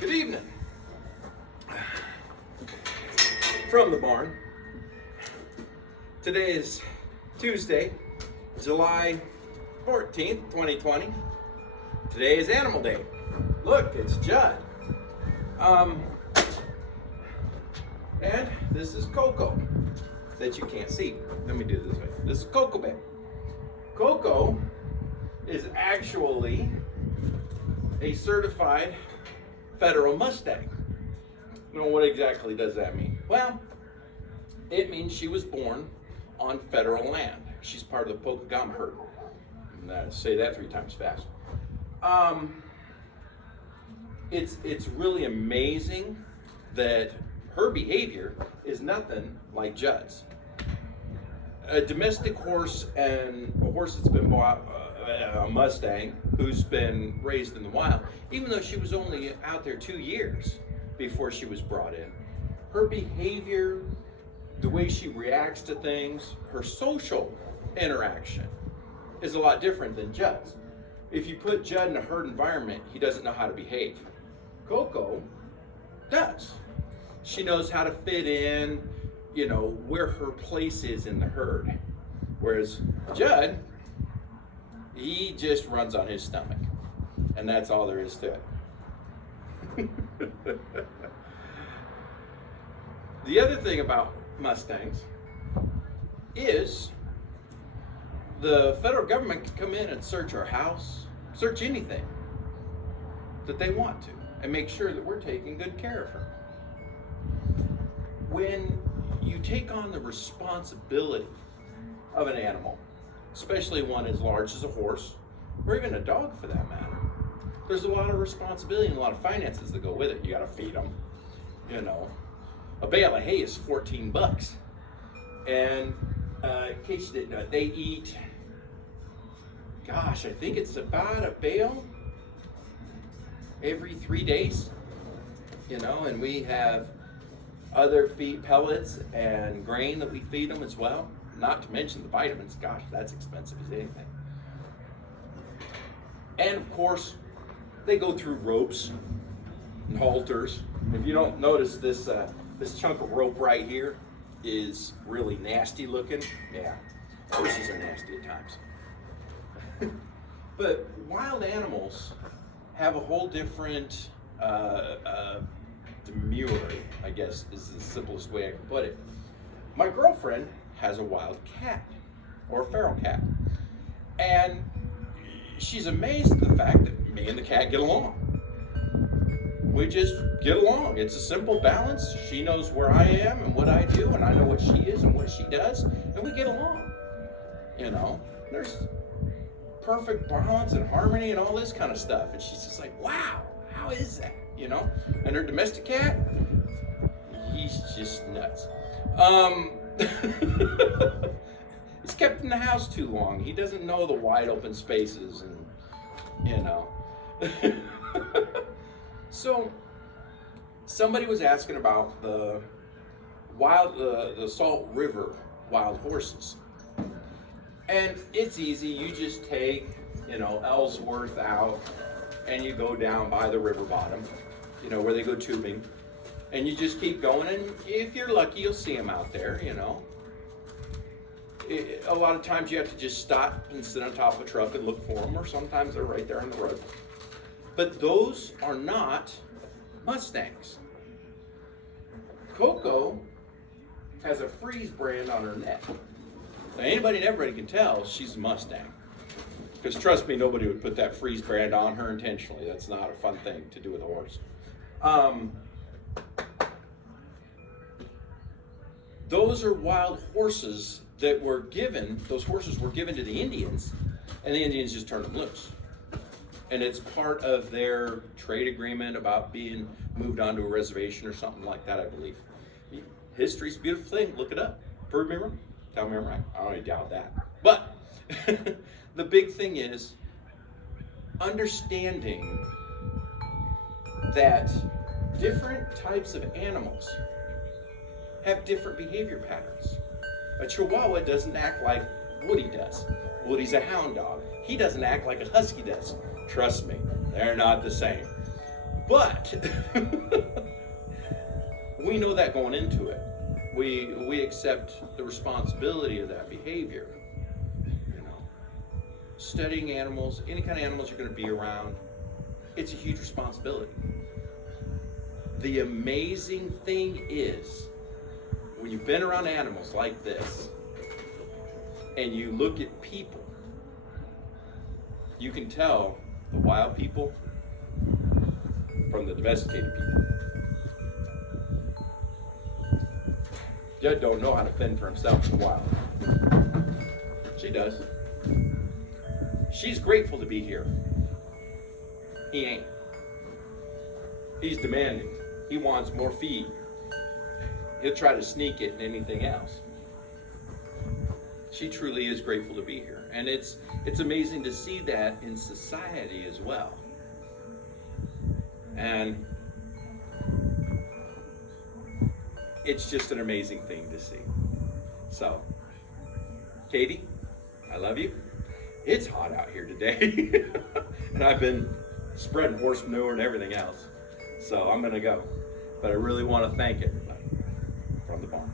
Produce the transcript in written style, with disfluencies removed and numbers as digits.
Good evening. From the barn. Today is Tuesday, July 14th, 2020. Today is Animal Day. Look, it's Judd. And this is Coco that you can't see. Let me do it this way. This is Coco Bear. Coco is actually a certified federal Mustang. Now, what exactly does that mean? Well, it means she was born on federal land. She's part of the Coco herd. Say that 3 times fast. It's really amazing that her behavior is nothing like Judd's. A domestic horse and a horse that's been bought, a Mustang, who's been raised in the wild, even though she was only out there 2 years before she was brought in, her behavior, the way she reacts to things, her social interaction is a lot different than Judd's. If you put Judd in a herd environment, he doesn't know how to behave. Coco does. She knows how to fit in, where her place is in the herd. Whereas Judd, he just runs on his stomach. And that's all there is to it. The other thing about Mustangs is the federal government can come in and search our house, search anything that they want to, and make sure that we're taking good care of her. When you take on the responsibility of an animal, especially one as large as a horse, or even a dog for that matter, there's a lot of responsibility and a lot of finances that go with it. You gotta feed them, A bale of hay is $14. And in case you didn't know, they eat, I think it's about a bale every 3 days, and we have other feed pellets and grain that we feed them as well. Not to mention the vitamins. Gosh, that's expensive as anything. And of course, they go through ropes and halters. If you don't notice, this chunk of rope right here is really nasty looking. Yeah, horses are nasty at times. But wild animals have a whole different demure, I guess is the simplest way I can put it. My girlfriend has a wild cat, or a feral cat, and she's amazed at the fact that me and the cat get along. We just get along. It's a simple balance. She knows where I am and what I do, and I know what she is and what she does, and we get along. There's perfect balance and harmony and all this kind of stuff, and she's just like, wow, how is that? And her domestic cat, he's just nuts. He's kept in the house too long. He doesn't know the wide open spaces, and So somebody was asking about the Salt River wild horses, and it's easy. You just take Ellsworth out, and you go down by the river bottom, where they go tubing, and you just keep going, and if you're lucky, you'll see them out there, A lot of times you have to just stop and sit on top of a truck and look for them, or sometimes they're right there on the road. But those are not Mustangs. Coco has a Freeze brand on her neck. Now, anybody and everybody can tell she's a Mustang. Because trust me, nobody would put that Freeze brand on her intentionally. That's not a fun thing to do with a horse. Those are wild horses that were given, those horses were given to the Indians, and the Indians just turned them loose. And it's part of their trade agreement about being moved onto a reservation or something like that, I believe. History's a beautiful thing. Look it up. Prove me wrong. Tell me I'm right. I don't doubt that. But the big thing is understanding that different types of animals have different behavior patterns. A Chihuahua doesn't act like Woody does. Woody's a hound dog. He doesn't act like a husky does. Trust me, they're not the same. But we know that going into it. We accept the responsibility of that behavior. You know, studying animals, any kind of animals you're going to be around, it's a huge responsibility. The amazing thing is, when you've been around animals like this, and you look at people, you can tell the wild people from the domesticated people. Judd don't know how to fend for himself in the wild. She does. She's grateful to be here. He ain't. He's demanding. He wants more feed. He'll try to sneak it and anything else. She truly is grateful to be here. And it's amazing to see that in society as well. And it's just an amazing thing to see. So, Katie, I love you. It's hot out here today. And I've been spreading horse manure and everything else. So I'm going to go. But I really want to thank everybody from the barn.